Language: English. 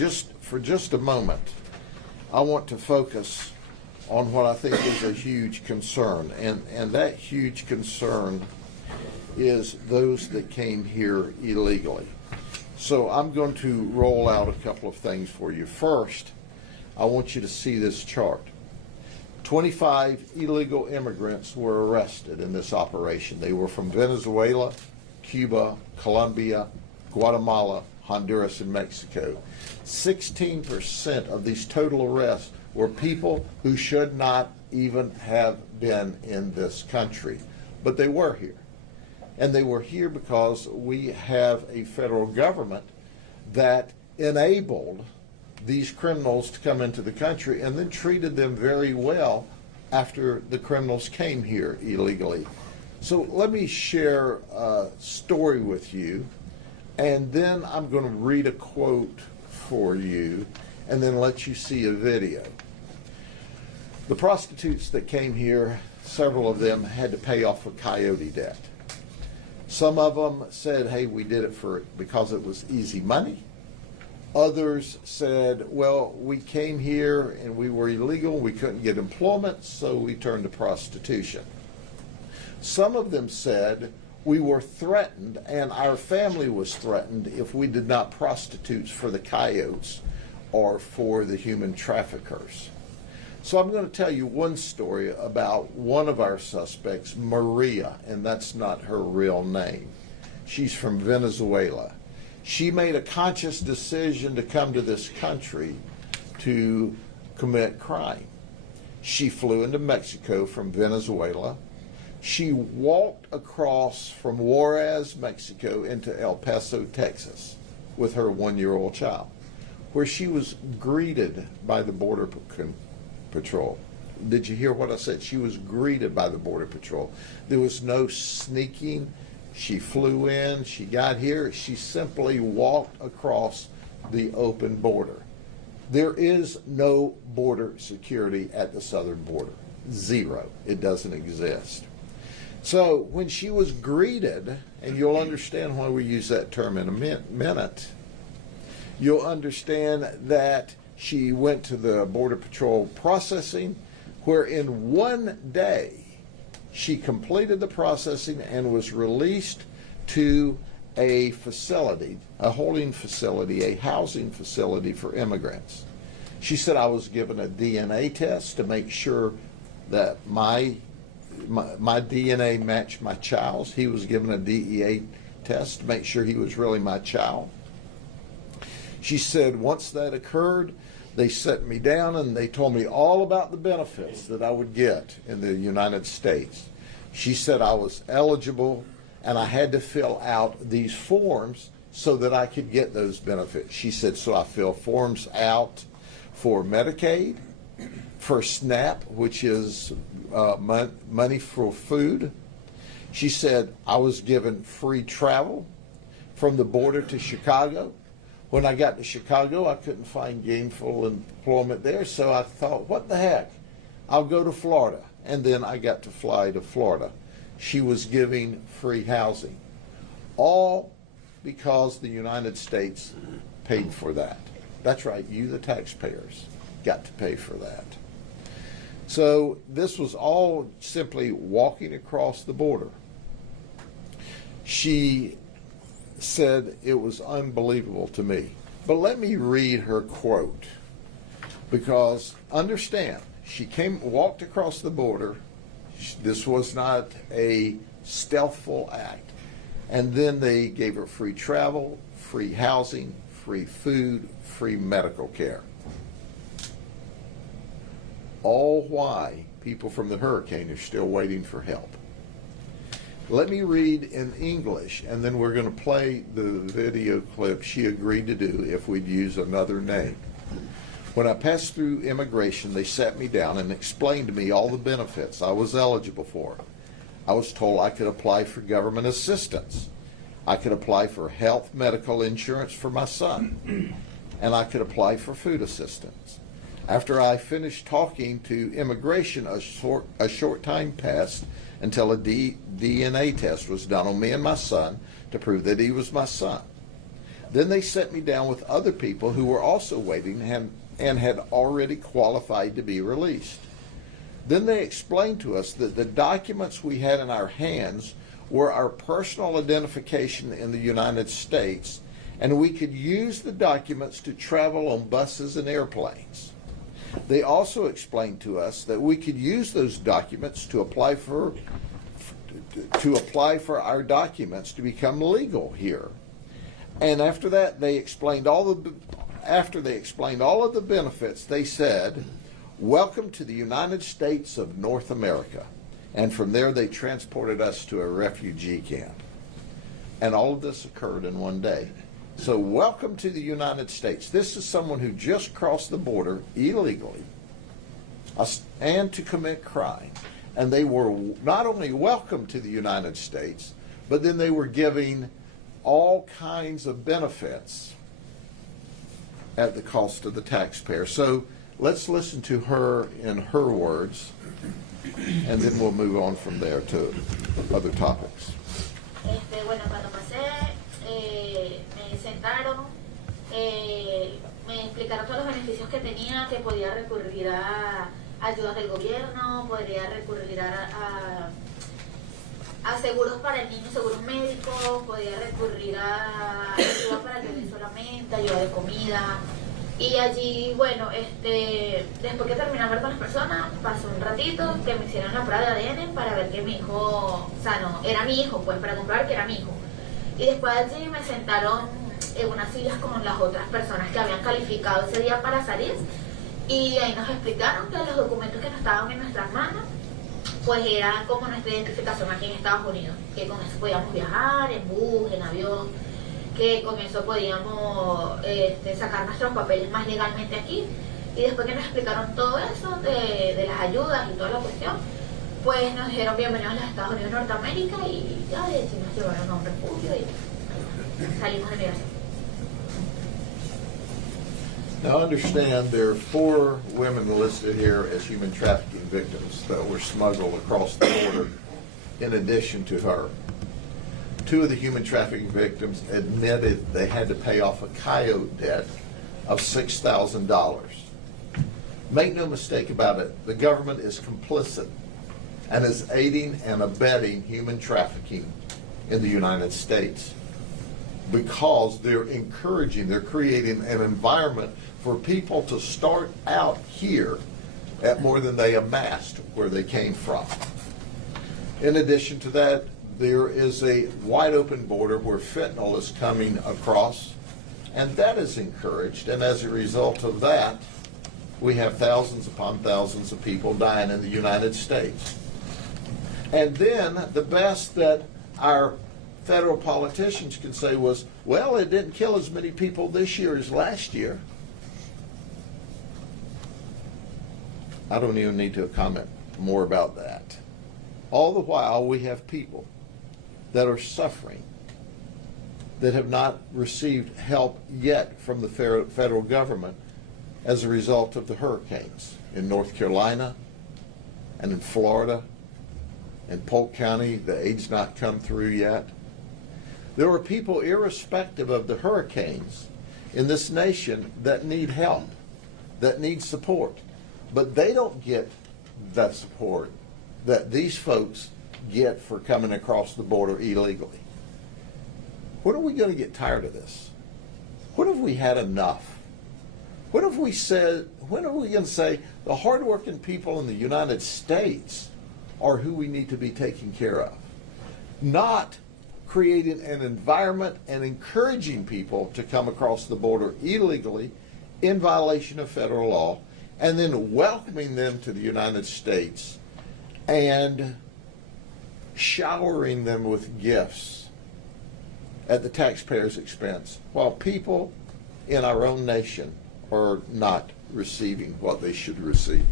For just a moment, I want to focus on what I think is a huge concern, and that huge concern is those that came here illegally. So I'm going to roll out a couple of things for you. First, I want you to see this chart. 25 illegal immigrants were arrested in this operation. They were from Venezuela, Cuba, Colombia, Guatemala, Honduras, and Mexico. 16% of these total arrests were people who should not even have been in this country, but they were here. And they were here because we have a federal government that enabled these criminals to come into the country and then treated them very well after the criminals came here illegally. So let me share a story with you, and then I'm going to read a quote for you and then let you see a video. The prostitutes that came here, several of them had to pay off a coyote debt. Some of them said, hey, we did it because it was easy money. Others said, well, we came here and we were illegal, we couldn't get employment, so we turned to prostitution. Some of them said, we were threatened and our family was threatened if we did not prostitute for the coyotes or for the human traffickers. So I'm going to tell you one story about one of our suspects, Maria, and that's not her real name. She's from Venezuela. She made a conscious decision to come to this country to commit crime. She flew into Mexico from Venezuela. She walked across from Juarez, Mexico into El Paso, Texas with her one-year-old child, where she was greeted by the Border Patrol. Did you hear what I said? She was greeted by the Border Patrol. There was no sneaking. She flew in, she got here, she simply walked across the open border. There is no border security at the southern border. Zero. It doesn't exist. So when she was greeted, and you'll understand why we use that term in a minute, you'll understand that she went to the Border Patrol processing, where in one day she completed the processing and was released to a facility, a holding facility, a housing facility for immigrants. She said, I was given a DNA test to make sure that my DNA matched my child's. He was given a DEA test to make sure he was really my child. She said, once that occurred, they set me down and they told me all about the benefits that I would get in the United States. She said I was eligible and I had to fill out these forms so that I could get those benefits. She said, so I fill forms out for Medicaid, for SNAP, which is money for food. She said I was given free travel from the border to Chicago. When I got to Chicago, I couldn't find gainful employment there, so I thought, what the heck? I'll go to Florida. And then I got to fly to Florida. She was giving free housing. All because the United States paid for that. That's right, you, the taxpayers, got to pay for that. So this was all simply walking across the border. She said it was unbelievable to me. But let me read her quote, because understand, she walked across the border. This was not a stealthful act. And then they gave her free travel, free housing, free food, free medical care. All why people from the hurricane are still waiting for help. Let me read in English, and then we're going to play the video clip she agreed to do if we'd use another name. When I passed through immigration, they sat me down and explained to me all the benefits I was eligible for. I was told I could apply for government assistance. I could apply for health medical insurance for my son, and I could apply for food assistance. After I finished talking to immigration, a short time passed until a DNA test was done on me and my son to prove that he was my son. Then they set me down with other people who were also waiting and had already qualified to be released. Then they explained to us that the documents we had in our hands were our personal identification in the United States, and we could use the documents to travel on buses and airplanes. They also explained to us that we could use those documents to apply for our documents to become legal here. And after that, they explained after they explained all of the benefits, they said, "Welcome to the United States of North America." And from there, they transported us to a refugee camp. And all of this occurred in one day. So welcome to the United States. This is someone who just crossed the border illegally and to commit crime. And they were not only welcome to the United States, but then they were giving all kinds of benefits at the cost of the taxpayer. So let's listen to her in her words, and then we'll move on from there to other topics. Bueno, cuando pasé, me sentaron, me explicaron todos los beneficios que tenía, que podía recurrir a ayudas del gobierno, podría recurrir a seguros para el niño, seguros médicos, podía recurrir a ayuda para el bebé solamente, ayuda de comida. Y allí, bueno, después que terminé de hablar con las personas, pasó un ratito que me hicieron la prueba de ADN para ver que mi hijo, o sea, no, era mi hijo, pues, para comprobar que era mi hijo. Y después allí me sentaron en unas sillas con las otras personas que habían calificado ese día para salir. Y ahí nos explicaron que los documentos que no estaban en nuestras manos, pues era como nuestra identificación aquí en Estados Unidos, que con eso podíamos viajar en bus, en avión, que con eso podíamos sacar nuestros papeles más legalmente aquí. Y después que nos explicaron todo eso de las ayudas y toda la cuestión, pues nos dijeron bienvenidos a los Estados Unidos de Norteamérica y ya nos llevaron a un refugio y salimos de migración. Now understand there are 4 women listed here as human trafficking victims that were smuggled across the border in addition to her. 2 of the human trafficking victims admitted they had to pay off a coyote debt of $6,000. Make no mistake about it, the government is complicit and is aiding and abetting human trafficking in the United States because they're creating an environment for people to start out here at more than they amassed where they came from. In addition to that, there is a wide open border where fentanyl is coming across, and that is encouraged, and as a result of that, we have thousands upon thousands of people dying in the United States. And then the best that our federal politicians can say was, well, it didn't kill as many people this year as last year. I don't even need to comment more about that. All the while, we have people that are suffering, that have not received help yet from the federal government as a result of the hurricanes in North Carolina and in Florida. In Polk County, the aid's not come through yet. There are people, irrespective of the hurricanes, in this nation that need help, that need support. But they don't get that support that these folks get for coming across the border illegally. When are we going to get tired of this? When have we had enough? When are we going to say the hardworking people in the United States are who we need to be taking care of? Not creating an environment and encouraging people to come across the border illegally in violation of federal law, and then welcoming them to the United States and showering them with gifts at the taxpayer's expense, while people in our own nation are not receiving what they should receive.